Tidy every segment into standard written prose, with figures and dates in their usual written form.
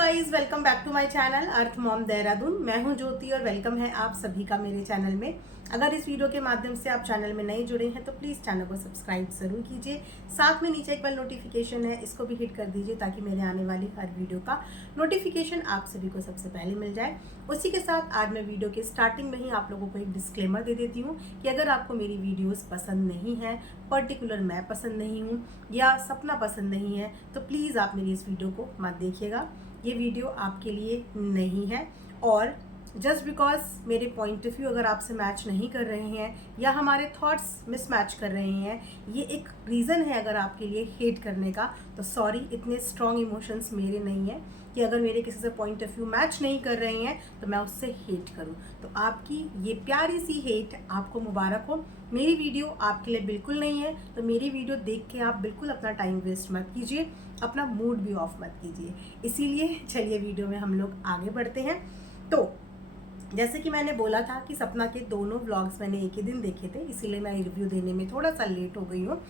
Guys, welcome back to my channel Earth Mom Dehradun. मैं हूं ज्योति और वेलकम है आप सभी का मेरे चैनल में। अगर इस वीडियो के माध्यम से आप चैनल में नए जुड़े हैं तो प्लीज़ चैनल को सब्सक्राइब ज़रूर कीजिए। साथ में नीचे एक बेल नोटिफिकेशन है, इसको भी हिट कर दीजिए ताकि मेरे आने वाली हर वीडियो का नोटिफिकेशन आप सभी को सबसे पहले मिल जाए। उसी के साथ आज मैं वीडियो के स्टार्टिंग में ही आप लोगों को एक डिस्क्लेमर दे देती हूँ कि अगर आपको मेरी वीडियोज़ पसंद नहीं है, पर्टिकुलर मैं पसंद नहीं हूँ या सपना पसंद नहीं है, तो प्लीज़ आप मेरी इस वीडियो को मत देखिएगा। ये वीडियो आपके लिए नहीं है। और जस्ट बिकॉज मेरे पॉइंट ऑफ व्यू अगर आपसे मैच नहीं कर रहे हैं या हमारे थॉट्स मिसमैच कर रहे हैं, ये एक रीज़न है अगर आपके लिए हेट करने का, तो सॉरी, इतने स्ट्रॉन्ग इमोशंस मेरे नहीं हैं कि अगर मेरे किसी से पॉइंट ऑफ व्यू मैच नहीं कर रहे हैं तो मैं उससे हेट करूं। तो आपकी ये प्यारी सी हेट आपको मुबारक हो। मेरी वीडियो आपके लिए बिल्कुल नहीं है, तो मेरी वीडियो देख के आप बिल्कुल अपना टाइम वेस्ट मत कीजिए, अपना मूड भी ऑफ मत कीजिए। इसीलिए चलिए वीडियो में हम लोग आगे बढ़ते हैं। तो जैसे कि मैंने बोला था कि सपना के दोनों व्लॉग्स मैंने एक ही दिन देखे थे, इसीलिए मैं रिव्यू देने में थोड़ा सा लेट हो गई हूँ।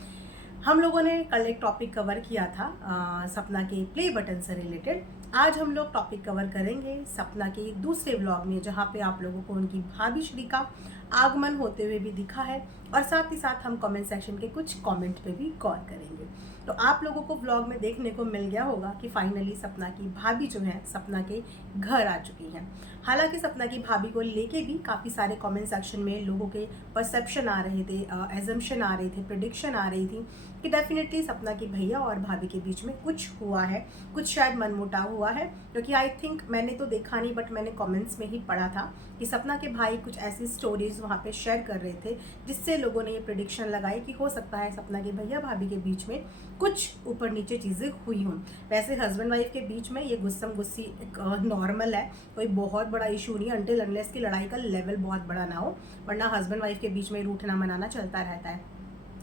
हम लोगों ने कल एक टॉपिक कवर किया था सपना के प्ले बटन से रिलेटेड। आज हम लोग टॉपिक कवर करेंगे सपना के दूसरे व्लॉग में, जहाँ पे आप लोगों को उनकी भाभी श्री का आगमन होते हुए भी दिखा है, और साथ ही साथ हम कमेंट सेक्शन के कुछ कमेंट पे भी गौर करेंगे। तो आप लोगों को व्लॉग में देखने को मिल गया होगा कि फाइनली सपना की भाभी जो है सपना के घर आ चुकी हैं। हालांकि सपना की भाभी को लेके भी काफ़ी सारे कमेंट सेक्शन में लोगों के परसेप्शन आ रहे थे, एजम्पशन आ रहे थे, प्रेडिक्शन आ रही थी कि डेफिनेटली सपना की भैया और भाभी के बीच में कुछ हुआ है, कुछ शायद मनमुटाव हुआ है। क्योंकि आई थिंक मैंने तो देखा नहीं, बट मैंने कमेंट्स में ही पढ़ा था कि सपना के भाई कुछ ऐसी स्टोरीज वहाँ पे शेयर कर रहे थे जिससे लोगों ने ये प्रेडिक्शन लगाई कि हो सकता है सपना के भैया भाभी के बीच में कुछ ऊपर नीचे चीज़ें हुई हों। वैसे हस्बैंड वाइफ के बीच में ये गुस्सम गुस्सी एक नॉर्मल है, कोई बहुत बड़ा इशू नहीं, अनटिल अनलेस की लड़ाई का लेवल बहुत बड़ा ना हो, वरना हस्बैंड वाइफ के बीच में रूठना मनाना चलता रहता है।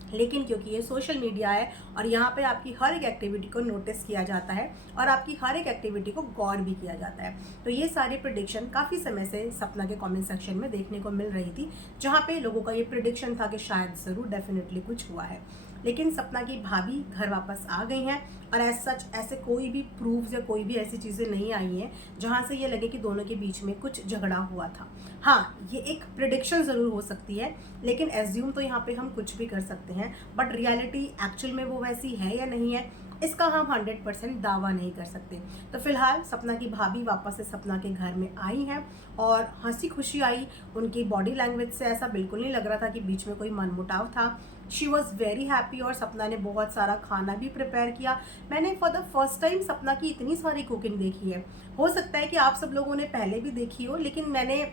लेकिन क्योंकि ये सोशल मीडिया है और यहाँ पे आपकी हर एक एक्टिविटी को नोटिस किया जाता है और आपकी हर एक एक्टिविटी को गौर भी किया जाता है, तो ये सारी प्रिडिक्शन काफ़ी समय से सपना के कमेंट सेक्शन में देखने को मिल रही थी, जहाँ पे लोगों का ये प्रिडिक्शन था कि शायद ज़रूर डेफिनेटली कुछ हुआ है। लेकिन सपना की भाभी घर वापस आ गई हैं और एज सच ऐसे कोई भी प्रूफ्स या कोई भी ऐसी चीज़ें नहीं आई हैं जहाँ से ये लगे कि दोनों के बीच में कुछ झगड़ा हुआ था। हाँ, ये एक प्रिडिक्शन ज़रूर हो सकती है, लेकिन एज्यूम तो यहाँ पे हम कुछ भी कर सकते हैं, बट रियलिटी एक्चुअल में वो वैसी है या नहीं है, इसका हम 100% दावा नहीं कर सकते। तो फिलहाल सपना की भाभी वापस से सपना के घर में आई हैं और हंसी खुशी आई। उनकी बॉडी लैंग्वेज से ऐसा बिल्कुल नहीं लग रहा था कि बीच में कोई मनमुटाव था। शी वॉज वेरी हैप्पी और सपना ने बहुत सारा खाना भी प्रिपेयर किया। मैंने फॉर द फर्स्ट टाइम सपना की इतनी सारी कुकिंग देखी है। हो सकता है कि आप सब लोगों ने पहले भी देखी हो, लेकिन मैंने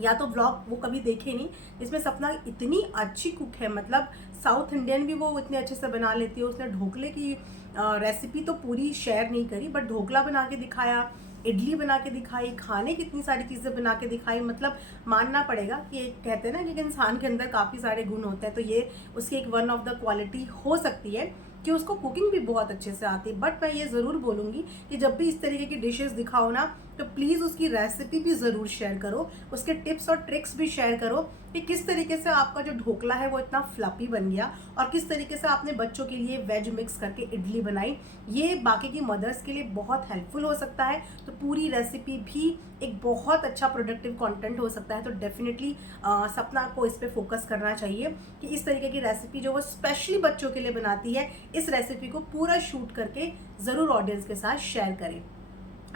या तो ब्लॉग वो कभी देखे नहीं जिसमें सपना इतनी अच्छी कुक है। मतलब साउथ इंडियन भी वो इतने अच्छे से बना लेती है। उसने ढोकले की रेसिपी तो पूरी शेयर नहीं करी, बट ढोकला बना के दिखाया, इडली बना के दिखाई, खाने की इतनी सारी चीज़ें बना के दिखाई। मतलब मानना पड़ेगा कि एक कहते हैं ना कि इंसान के अंदर काफ़ी सारे गुण होते हैं, तो ये उसकी एक वन ऑफ द क्वालिटी हो सकती है कि उसको कुकिंग भी बहुत अच्छे से आती है। बट मैं ये ज़रूर बोलूँगी कि जब भी इस तरीके की डिशेस दिखाओ ना, तो प्लीज़ उसकी रेसिपी भी ज़रूर शेयर करो, उसके टिप्स और ट्रिक्स भी शेयर करो कि किस तरीके से आपका जो ढोकला है वो इतना फ्लफी बन गया और किस तरीके से आपने बच्चों के लिए वेज मिक्स करके इडली बनाई। ये बाकी की मदर्स के लिए बहुत हेल्पफुल हो सकता है। तो पूरी रेसिपी भी एक बहुत अच्छा प्रोडक्टिव कंटेंट हो सकता है। तो डेफिनेटली सपना को इस पर फोकस करना चाहिए कि इस तरीके की रेसिपी जो वो स्पेशली बच्चों के लिए बनाती है, इस रेसिपी को पूरा शूट करके ज़रूर ऑडियंस के साथ शेयर करें।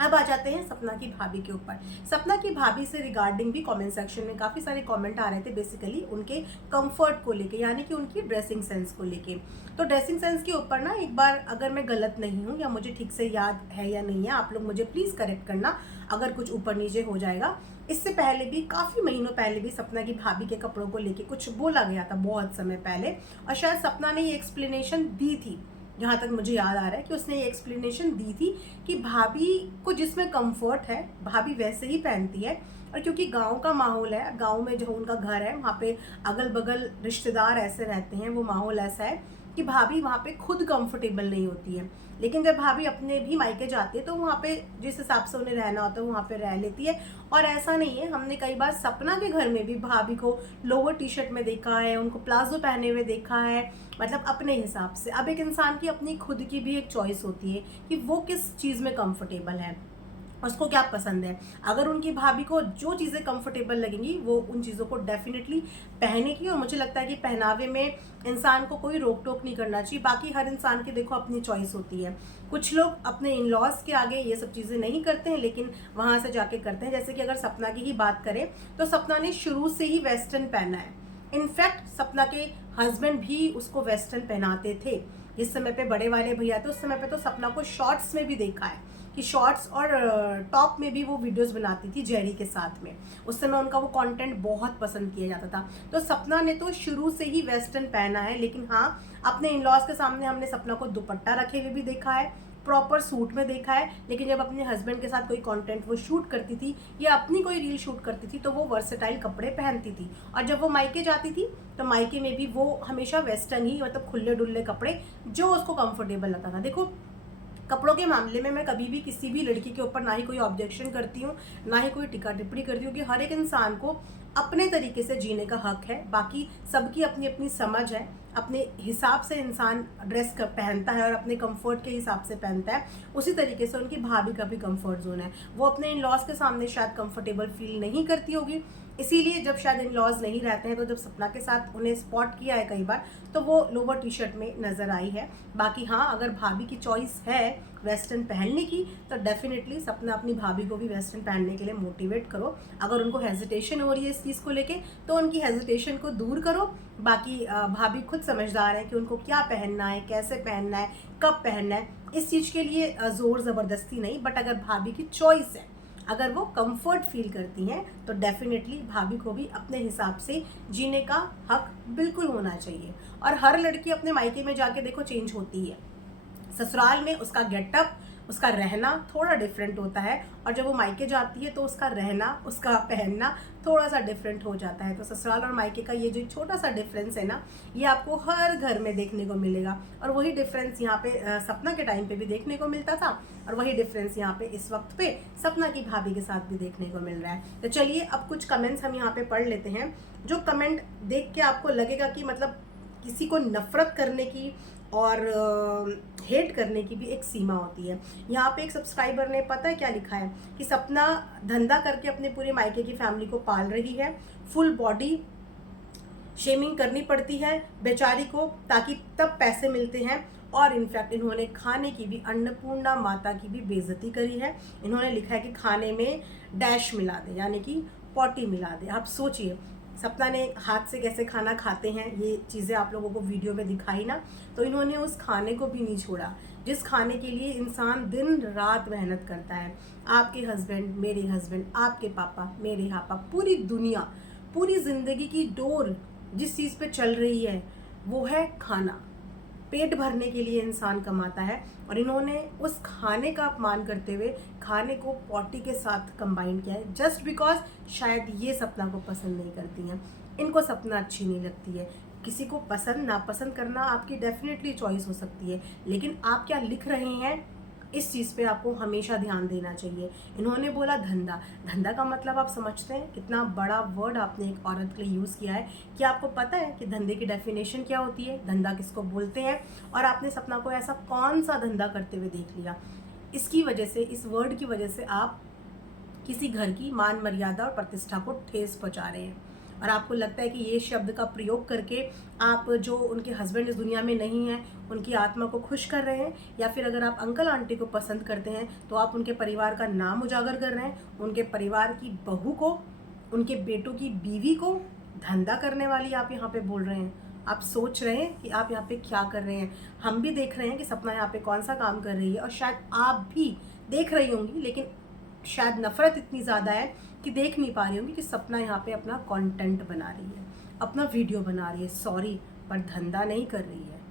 अब आ जाते हैं सपना की भाभी के ऊपर। सपना की भाभी से रिगार्डिंग भी कमेंट सेक्शन में काफ़ी सारे कमेंट आ रहे थे, बेसिकली उनके कंफर्ट को लेके, यानी कि उनकी ड्रेसिंग सेंस को लेके। तो ड्रेसिंग सेंस के ऊपर ना एक बार, अगर मैं गलत नहीं हूँ या मुझे ठीक से याद है या नहीं है, आप लोग मुझे प्लीज़ करेक्ट करना अगर कुछ ऊपर नीचे हो जाएगा। इससे पहले भी काफ़ी महीनों पहले भी सपना की भाभी के कपड़ों को लेके कुछ बोला गया था बहुत समय पहले, और शायद सपना ने ये एक्सप्लेनेशन दी थी, जहाँ तक मुझे याद आ रहा है कि उसने ये एक्सप्लेनेशन दी थी कि भाभी को जिसमें कंफर्ट है भाभी वैसे ही पहनती है। और क्योंकि गांव का माहौल है, गांव में जो उनका घर है वहाँ पे अगल बगल रिश्तेदार ऐसे रहते हैं, वो माहौल ऐसा है कि भाभी वहाँ पे खुद कंफर्टेबल नहीं होती है। लेकिन जब भाभी अपने भी मायके जाती है तो वहाँ पे जिस हिसाब से उन्हें रहना होता है वहाँ पे रह लेती है। और ऐसा नहीं है, हमने कई बार सपना के घर में भी भाभी को लोअर टी शर्ट में देखा है, उनको प्लाजो पहने हुए देखा है, मतलब अपने हिसाब से। अब एक इंसान की अपनी खुद की भी एक चॉइस होती है कि वो किस चीज़ में कंफर्टेबल है। उसको क्या पसंद है। अगर उनकी भाभी को जो चीज़ें कंफर्टेबल लगेंगी वो उन चीज़ों को डेफिनेटली पहनेगी। और मुझे लगता है कि पहनावे में इंसान को कोई रोक टोक नहीं करना चाहिए। बाकी हर इंसान की देखो अपनी चॉइस होती है। कुछ लोग अपने इन लॉज के आगे ये सब चीज़ें नहीं करते हैं, लेकिन वहाँ से जाके करते हैं। जैसे कि अगर सपना की ही बात करें तो सपना ने शुरू से ही वेस्टर्न पहना है। इनफैक्ट सपना के हस्बैंड भी उसको वेस्टर्न पहनाते थे। जिस समय पे बड़े वाले भैया थे उस समय पे तो सपना को शॉर्ट्स में भी देखा है कि शॉर्ट्स और टॉप में भी वो वीडियोस बनाती थी जेरी के साथ में। उस समय उनका वो कंटेंट बहुत पसंद किया जाता था। तो सपना ने तो शुरू से ही वेस्टर्न पहना है। लेकिन हाँ, अपने इन लॉज के सामने हमने सपना को दुपट्टा रखे हुए भी देखा है, प्रॉपर सूट में देखा है। लेकिन जब अपने हस्बैंड के साथ कोई कंटेंट वो शूट करती थी या अपनी कोई रील शूट करती थी तो वो वर्सेटाइल कपड़े पहनती थी। और जब वो मायके जाती थी तो मायके में भी वो हमेशा वेस्टर्न ही, मतलब खुले डुल्ले कपड़े जो उसको कंफर्टेबल लगता था। देखो, कपड़ों के मामले में मैं कभी भी किसी भी लड़की के ऊपर ना ही कोई ऑब्जेक्शन करती हूँ, ना ही कोई टिक्का टिप्पणी करती हूँ, कि हर एक इंसान को अपने तरीके से जीने का हक है। बाकी सबकी अपनी अपनी समझ है, अपने हिसाब से इंसान ड्रेस पहनता है और अपने कंफर्ट के हिसाब से पहनता है। उसी तरीके से उनकी भाभी का भी कंफर्ट जोन है। वो अपने इन लॉज के सामने शायद कंफर्टेबल फील नहीं करती होगी, इसीलिए जब शायद इन लॉज नहीं रहते हैं तो जब सपना के साथ उन्हें स्पॉट किया है कई बार तो वो लोअर टी शर्ट में नज़र आई है। बाकी हाँ, अगर भाभी की चॉइस है वेस्टर्न पहनने की तो डेफिनेटली सपना अपनी भाभी को भी वेस्टर्न पहनने के लिए मोटिवेट करो। अगर उनको हेजिटेशन हो रही है इस चीज़ को लेके तो उनकी हेजिटेशन को दूर करो। बाकी भाभी खुद समझदार है कि उनको क्या पहनना है, कैसे पहनना है, कब पहनना है। इस चीज़ के लिए ज़ोर ज़बरदस्ती नहीं, बट अगर भाभी की चॉइस है, अगर वो कंफर्ट फील करती हैं तो डेफिनेटली भाभी को भी अपने हिसाब से जीने का हक बिल्कुल होना चाहिए। और हर लड़की अपने मायके में जाके देखो चेंज होती है। ससुराल में उसका गेटअप, उसका रहना थोड़ा डिफरेंट होता है, और जब वो मायके जाती है तो उसका रहना, उसका पहनना थोड़ा सा डिफरेंट हो जाता है। तो ससुराल और मायके का ये जो छोटा सा डिफरेंस है ना, ये आपको हर घर में देखने को मिलेगा। और वही डिफरेंस यहाँ पे सपना के टाइम पे भी देखने को मिलता था, और वही डिफरेंस यहाँ पे इस वक्त पे सपना की भाभी के साथ भी देखने को मिल रहा है। तो चलिए अब कुछ कमेंट्स हम यहाँ पे पढ़ लेते हैं, जो कमेंट देख के आपको लगेगा कि मतलब किसी को नफरत करने की और हेट करने की भी एक सीमा होती है। यहाँ पे एक सब्सक्राइबर ने पता है क्या लिखा है कि सपना धंधा करके अपने पूरे मायके की फैमिली को पाल रही है, फुल बॉडी शेमिंग करनी पड़ती है बेचारी को ताकि तब पैसे मिलते हैं। और इनफैक्ट इन्होंने खाने की भी, अन्नपूर्णा माता की भी बेइज्जती करी है। इन्होंने लिखा है कि खाने में डैश मिला दे, यानी कि पॉटी मिला दे। आप सोचिए, सपना ने हाथ से कैसे खाना खाते हैं, ये चीज़ें आप लोगों को वीडियो में दिखाई ना, तो इन्होंने उस खाने को भी नहीं छोड़ा जिस खाने के लिए इंसान दिन रात मेहनत करता है। आपके हस्बैंड, मेरे हस्बैंड, आपके पापा, मेरे पापा, पूरी दुनिया, पूरी ज़िंदगी की डोर जिस चीज़ पे चल रही है वो है खाना। पेट भरने के लिए इंसान कमाता है, और इन्होंने उस खाने का अपमान करते हुए खाने को पॉटी के साथ कंबाइन किया है, जस्ट बिकॉज शायद ये सपना को पसंद नहीं करती हैं, इनको सपना अच्छी नहीं लगती है। किसी को पसंद नापसंद करना आपकी डेफिनेटली चॉइस हो सकती है, लेकिन आप क्या लिख रहे हैं इस चीज़ पे आपको हमेशा ध्यान देना चाहिए। इन्होंने बोला धंधा, धंधा का मतलब आप समझते हैं, कितना बड़ा वर्ड आपने एक औरत के लिए यूज़ किया है। क्या आपको पता है कि धंधे की डेफिनेशन क्या होती है, धंधा किसको बोलते हैं? और आपने सपना को ऐसा कौन सा धंधा करते हुए देख लिया? इसकी वजह से, इस वर्ड की वजह से आप किसी घर की मान मर्यादा और प्रतिष्ठा को ठेस पहुंचा रहे हैं। और आपको लगता है कि ये शब्द का प्रयोग करके आप, जो उनके हस्बैंड इस दुनिया में नहीं हैं, उनकी आत्मा को खुश कर रहे हैं, या फिर अगर आप अंकल आंटी को पसंद करते हैं तो आप उनके परिवार का नाम उजागर कर रहे हैं, उनके परिवार की बहू को, उनके बेटों की बीवी को धंधा करने वाली आप यहाँ पे बोल रहे हैं। आप सोच रहे हैं कि आप यहाँ पे क्या कर रहे हैं? हम भी देख रहे हैं कि सपना यहाँ पे कौन सा काम कर रही है, और शायद आप भी देख रही होंगी, लेकिन शायद नफरत इतनी ज़्यादा है कि देख नहीं पा रही होंगी कि सपना यहाँ पे अपना कंटेंट बना रही है, अपना वीडियो बना रही है। सॉरी, पर धंधा नहीं कर रही है,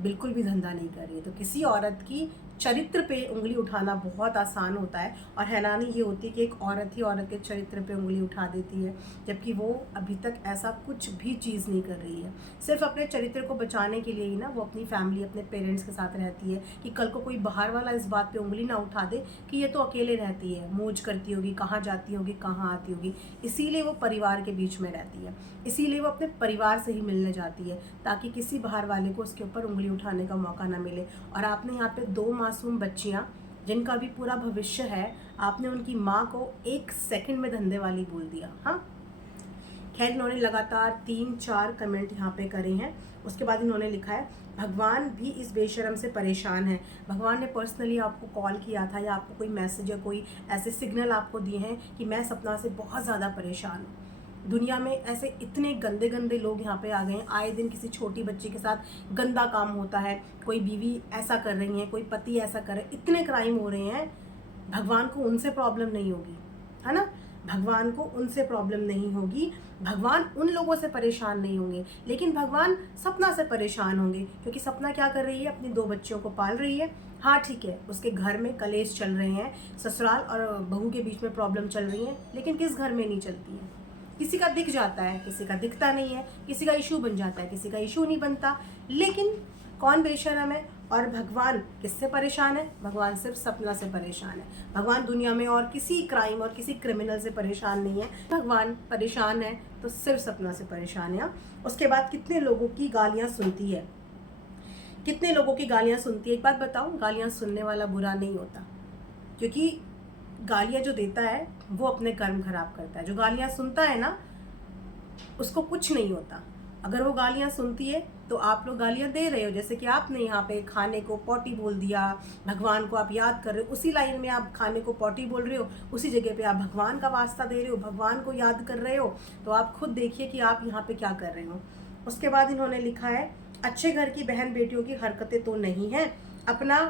बिल्कुल भी धंधा नहीं कर रही है। तो किसी औरत की चरित्र पे उंगली उठाना बहुत आसान होता है, और हैरानी ये होती है कि एक औरत ही औरत के चरित्र पे उंगली उठा देती है, जबकि वो अभी तक ऐसा कुछ भी चीज़ नहीं कर रही है। सिर्फ अपने चरित्र को बचाने के लिए ही ना वो अपनी फैमिली, अपने पेरेंट्स के साथ रहती है, कि कल को कोई बाहर वाला इस बात पे उंगली ना उठा दे कि ये तो अकेले रहती है, मौज करती होगी, कहाँ जाती होगी, कहाँ आती होगी। इसीलिए वो परिवार के बीच में रहती है, इसीलिए वो अपने परिवार से ही मिलने जाती है, ताकि किसी बाहर वाले को उसके ऊपर उंगली उठाने का मौका ना मिले। और आपने यहाँ पे 2 मासूम बच्चियाँ जिनका भी पूरा भविष्य है, आपने उनकी माँ को 1 सेकंड में धंधे वाली बोल दिया। हाँ, खैर इन्होंने लगातार 3-4 कमेंट यहाँ पे करे हैं। उसके बाद इन्होंने लिखा है, भगवान भी इस बेशरम से परेशान है। भगवान ने पर्सनली आपको कॉल किया था या आपको कोई मैसेज या कोई ऐसे सिग्नल आपको दिए हैं कि मैं सपना से बहुत ज़्यादा परेशान हूँ। दुनिया में ऐसे इतने गंदे गंदे लोग यहाँ पे आ गए हैं। आए दिन किसी छोटी बच्ची के साथ गंदा काम होता है, कोई बीवी ऐसा कर रही है, कोई पति ऐसा कर रहे हैं, इतने क्राइम हो रहे हैं। भगवान को उनसे प्रॉब्लम नहीं होगी, है ना? भगवान को उनसे प्रॉब्लम नहीं होगी, भगवान उन लोगों से परेशान नहीं होंगे, लेकिन भगवान सपना से परेशान होंगे, क्योंकि सपना क्या कर रही है, अपनी 2 बच्चियों को पाल रही है। हाँ ठीक है, उसके घर में कलेश चल रहे हैं, ससुराल और बहू के बीच में प्रॉब्लम चल रही है, लेकिन किस घर में नहीं चलती है? किसी का दिख जाता है, किसी का दिखता नहीं है, किसी का इशू बन जाता है, किसी का इशू नहीं बनता। लेकिन कौन बेशरम है और भगवान किससे परेशान है? भगवान सिर्फ सपना से परेशान है। भगवान दुनिया में और किसी क्राइम और किसी क्रिमिनल से परेशान नहीं है। भगवान परेशान है तो सिर्फ सपना से परेशान है। उसके बाद कितने लोगों की गालियाँ सुनती है, कितने लोगों की गालियाँ सुनती है। एक बात बताऊँ, गालियाँ सुनने वाला बुरा नहीं होता, क्योंकि गालियाँ जो देता है वो अपने कर्म खराब करता है। जो गालियाँ सुनता है ना, उसको कुछ नहीं होता। अगर वो गालियाँ सुनती है तो आप लोग गालियाँ दे रहे हो, जैसे कि आपने यहाँ पे खाने को पॉटी बोल दिया, भगवान को आप याद कर रहे हो, उसी लाइन में आप खाने को पॉटी बोल रहे हो, उसी जगह पे आप भगवान का वास्ता दे रहे हो, भगवान को याद कर रहे हो। तो आप खुद देखिए कि आप यहाँ पे क्या कर रहे हो। उसके बाद इन्होंने लिखा है, अच्छे घर की बहन बेटियों की हरकतें तो नहीं है। अपना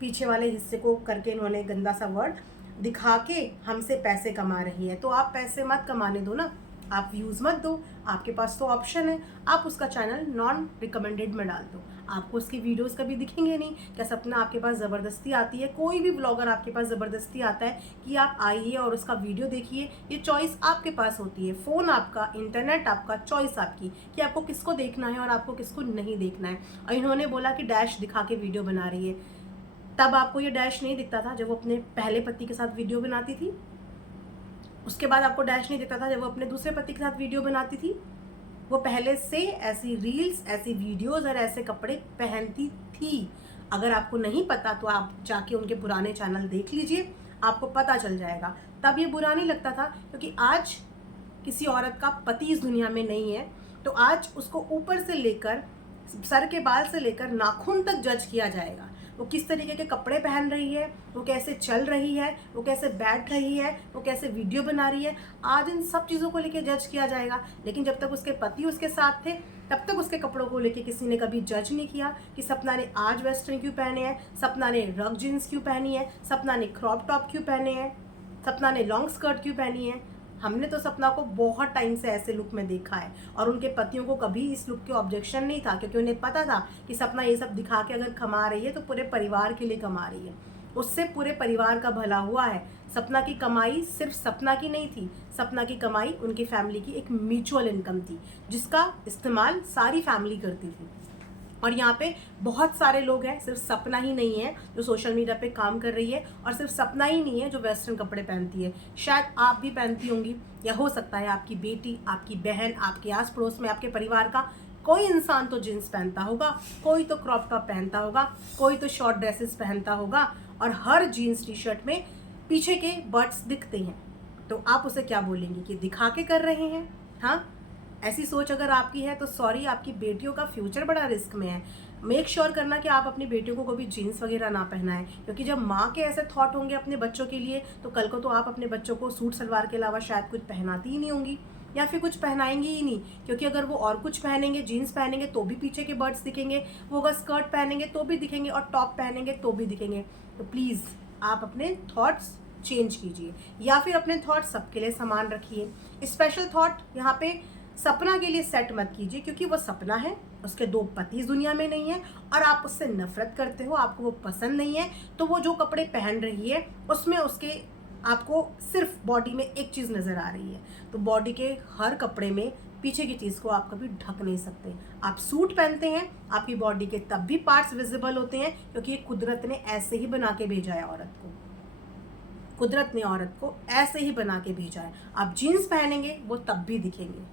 पीछे वाले हिस्से को करके इन्होंने गंदा सा वर्ड दिखा के हमसे पैसे कमा रही है। तो आप पैसे मत कमाने दो ना, आप व्यूज़ मत दो, आपके पास तो ऑप्शन है, आप उसका चैनल नॉन रिकमेंडेड में डाल दो, आपको उसकी वीडियोस कभी दिखेंगे नहीं। क्या सपना आपके पास ज़बरदस्ती आती है? कोई भी ब्लॉगर आपके पास ज़बरदस्ती आता है कि आप आइए और उसका वीडियो देखिए? ये चॉइस आपके पास होती है, फ़ोन आपका, इंटरनेट आपका, चॉइस आपकी कि आपको किसको देखना है और आपको किसको नहीं देखना है। और इन्होंने बोला कि डैश दिखा के वीडियो बना रही है, तब आपको ये डैश नहीं दिखता था जब वो अपने पहले पति के साथ वीडियो बनाती थी? उसके बाद आपको डैश नहीं दिखता था जब वो अपने दूसरे पति के साथ वीडियो बनाती थी? वो पहले से ऐसी रील्स, ऐसी वीडियोस और ऐसे कपड़े पहनती थी। अगर आपको नहीं पता तो आप जाके उनके पुराने चैनल देख लीजिए, आपको पता चल जाएगा। तब ये बुरा नहीं लगता था, क्योंकि आज किसी औरत का पति इस दुनिया में नहीं है, तो आज उसको ऊपर से लेकर, सर के बाल से लेकर नाखून तक जज किया जाएगा। वो किस तरीके के कपड़े पहन रही है, वो कैसे चल रही है, वो कैसे बैठ रही है, वो कैसे वीडियो बना रही है, आज इन सब चीज़ों को लेके जज किया जाएगा। लेकिन जब तक उसके पति उसके साथ थे, तब तक उसके कपड़ों को लेके किसी ने कभी जज नहीं किया कि सपना ने आज वेस्टर्न क्यों पहने हैं, सपना ने रग जीन्स क्यों पहनी है, सपना ने क्रॉप टॉप क्यों पहने हैं, सपना ने लॉन्ग स्कर्ट क्यों पहनी है। हमने तो सपना को बहुत टाइम से ऐसे लुक में देखा है, और उनके पतियों को कभी इस लुक के ऑब्जेक्शन नहीं था, क्योंकि उन्हें पता था कि सपना ये सब दिखा के अगर कमा रही है तो पूरे परिवार के लिए कमा रही है, उससे पूरे परिवार का भला हुआ है। सपना की कमाई सिर्फ सपना की नहीं थी, सपना की कमाई उनकी फैमिली की एक म्यूचुअल इनकम थी, जिसका इस्तेमाल सारी फैमिली करती थी। और यहाँ पे बहुत सारे लोग हैं, सिर्फ सपना ही नहीं है जो सोशल मीडिया पे काम कर रही है, और सिर्फ सपना ही नहीं है जो वेस्टर्न कपड़े पहनती है। शायद आप भी पहनती होंगी, या हो सकता है आपकी बेटी, आपकी बहन, आपके आस पड़ोस में आपके परिवार का कोई इंसान तो जीन्स पहनता होगा, कोई तो क्रॉप टॉप पहनता होगा, कोई तो शॉर्ट ड्रेसेस पहनता होगा, और हर जीन्स टी शर्ट में पीछे के बर्ड्स दिखते हैं। तो आप उसे क्या बोलेंगे कि दिखा के कर रहे हैं? हाँ, ऐसी सोच अगर आपकी है तो सॉरी, आपकी बेटियों का फ्यूचर बड़ा रिस्क में है। मेक श्योर करना कि आप अपनी बेटियों को कभी जीन्स वगैरह ना पहनाएं, क्योंकि जब माँ के ऐसे थॉट होंगे अपने बच्चों के लिए, तो कल को तो आप अपने बच्चों को सूट सलवार के अलावा शायद कुछ पहनाती ही नहीं होंगी, या फिर कुछ पहनाएंगे ही नहीं। क्योंकि अगर वो और कुछ पहनेंगे, जीन्स पहनेंगे तो भी पीछे के बर्ड्स दिखेंगे, वो अगर स्कर्ट पहनेंगे तो भी दिखेंगे, और टॉप पहनेंगे तो भी दिखेंगे। तो प्लीज़ आप अपने थॉट्स चेंज कीजिए, या फिर अपने थॉट्स सबके लिए समान रखिए। स्पेशल थॉट यहाँ पे सपना के लिए सेट मत कीजिए, क्योंकि वो सपना है, उसके 2 पति इस दुनिया में नहीं है, और आप उससे नफरत करते हो, आपको वो पसंद नहीं है। तो वो जो कपड़े पहन रही है उसमें उसके आपको सिर्फ बॉडी में एक चीज़ नज़र आ रही है, तो बॉडी के हर कपड़े में पीछे की चीज़ को आप कभी ढक नहीं सकते। आप सूट पहनते हैं, आपकी बॉडी के तब भी पार्ट्स विजिबल होते हैं, क्योंकि ये कुदरत ने ऐसे ही बना के भेजा है औरत को। कुदरत ने औरत को ऐसे ही बना के भेजा है। आप जीन्स पहनेंगे वो तब भी दिखेंगे,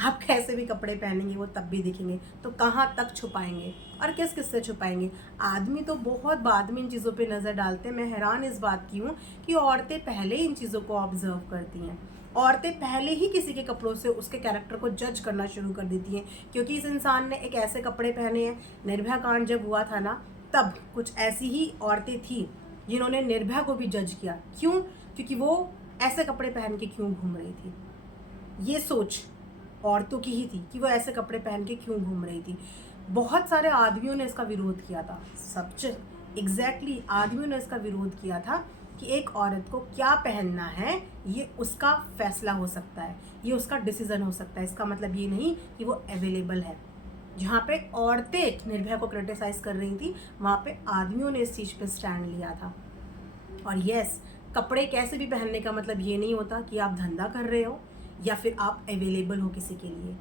आप कैसे भी कपड़े पहनेंगे वो तब भी दिखेंगे। तो कहाँ तक छुपाएंगे? और किस किस से छुपाएंगे। आदमी तो बहुत बाद में इन चीज़ों पे नज़र डालते हैं। मैं हैरान इस बात की हूँ कि औरतें पहले इन चीज़ों को ऑब्जर्व करती हैं। औरतें पहले ही किसी के कपड़ों से उसके कैरेक्टर को जज करना शुरू कर देती हैं, क्योंकि इस इंसान ने एक ऐसे कपड़े पहने हैं। निर्भया कांड जब हुआ था ना, तब कुछ ऐसी ही औरतें थी जिन्होंने निर्भया को भी जज किया। क्यों? क्योंकि वो ऐसे कपड़े पहन के क्यों घूम रही थी। ये सोच औरतों की ही थी कि वो ऐसे कपड़े पहन के क्यों घूम रही थी। बहुत सारे आदमियों ने इसका विरोध किया था। एग्जैक्टली आदमियों ने इसका विरोध किया था कि एक औरत को क्या पहनना है ये उसका फैसला हो सकता है, ये उसका डिसीजन हो सकता है। इसका मतलब ये नहीं कि वो अवेलेबल है। जहाँ पे औरतें निर्भया को क्रिटिसाइज कर रही थी, वहाँ पे आदमियों ने इस चीज़ पे स्टैंड लिया था। और यस, कपड़े कैसे भी पहनने का मतलब ये नहीं होता कि आप धंधा कर रहे हो या फिर आप अवेलेबल हो किसी के लिए,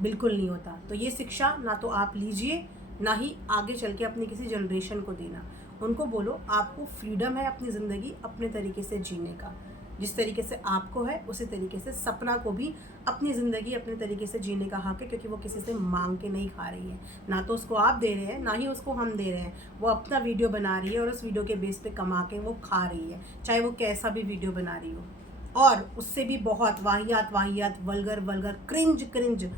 बिल्कुल नहीं होता। तो ये शिक्षा ना तो आप लीजिए, ना ही आगे चल के अपनी किसी जनरेशन को देना। उनको बोलो आपको फ्रीडम है अपनी ज़िंदगी अपने तरीके से जीने का, जिस तरीके से आपको है उसी तरीके से सपना को भी अपनी ज़िंदगी अपने तरीके से जीने का हक है, क्योंकि वो किसी से मांग के नहीं खा रही है। ना तो उसको आप दे रहे हैं, ना ही उसको हम दे रहे हैं। वो अपना वीडियो बना रही है और उस वीडियो के बेस पे कमा के वो खा रही है, चाहे वो कैसा भी वीडियो बना रही हो। और उससे भी बहुत वाहियात vulgar cringe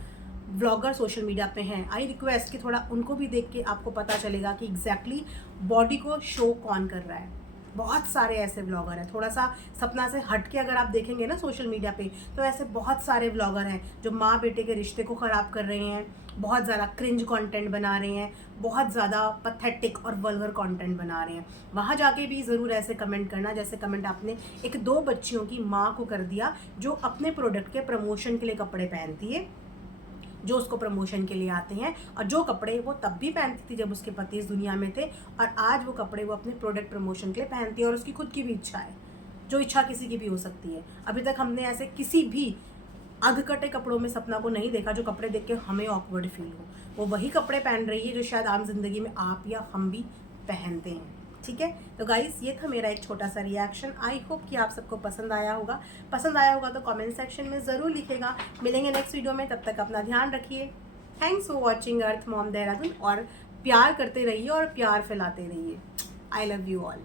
vlogger social media पे हैं। आई रिक्वेस्ट कि थोड़ा उनको भी देख के आपको पता चलेगा कि एग्जैक्टली बॉडी को शो कौन कर रहा है। बहुत सारे ऐसे व्लॉगर हैं, थोड़ा सा सपना से हट के अगर आप देखेंगे ना सोशल मीडिया पे, तो ऐसे बहुत सारे व्लॉगर हैं जो माँ बेटे के रिश्ते को ख़राब कर रहे हैं, बहुत ज़्यादा क्रिंज कंटेंट बना रहे हैं, बहुत ज़्यादा पथेटिक और वल्गर कंटेंट बना रहे हैं। वहाँ जाके भी ज़रूर ऐसे कमेंट करना जैसे कमेंट आपने एक 2 बच्चियों की माँ को कर दिया, जो अपने प्रोडक्ट के प्रमोशन के लिए कपड़े पहनती है, जो उसको प्रमोशन के लिए आते हैं, और जो कपड़े वो तब भी पहनती थी जब उसके पति इस दुनिया में थे, और आज वो कपड़े वो अपने प्रोडक्ट प्रमोशन के लिए पहनती है। और उसकी खुद की भी इच्छा है, जो इच्छा किसी की भी हो सकती है। अभी तक हमने ऐसे किसी भी अधकटे कपड़ों में सपना को नहीं देखा जो कपड़े देख के हमें ऑकवर्ड फील हो। वो वही कपड़े पहन रही है जो शायद आम जिंदगी में आप या हम भी पहनते हैं। ठीक है, तो गाइस ये था मेरा एक छोटा सा रिएक्शन। आई होप कि आप सबको पसंद आया होगा। पसंद आया होगा तो कमेंट सेक्शन में ज़रूर लिखेगा। मिलेंगे नेक्स्ट वीडियो में, तब तक अपना ध्यान रखिए। Thanks for watching earth Mom Dehradun, और प्यार करते रहिए और प्यार फैलाते रहिए। I love you all.